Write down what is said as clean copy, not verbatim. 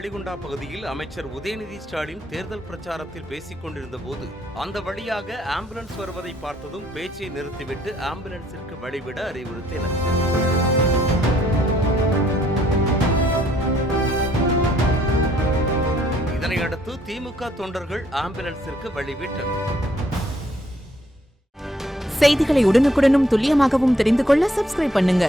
பள்ளிகுண்டா பகுதியில் அமைச்சர் உதயநிதி ஸ்டாலின் தேர்தல் பிரச்சாரத்தில் பேசிக் கொண்டிருந்த போது அந்த வழியாக ஆம்புலன்ஸ் வருவதை பார்த்ததும் பேச்சை நிறுத்திவிட்டு ஆம்புலன்ஸிற்கு வழிவிட அறிவுறுத்தினர். இதனையடுத்து திமுக தொண்டர்கள் ஆம்புலன்ஸிற்கு வழிவிட்டனர். செய்திகளை உடனுக்குடனும் துல்லியமாகவும் தெரிந்து கொள்ள சப்ஸ்கிரைப் பண்ணுங்க.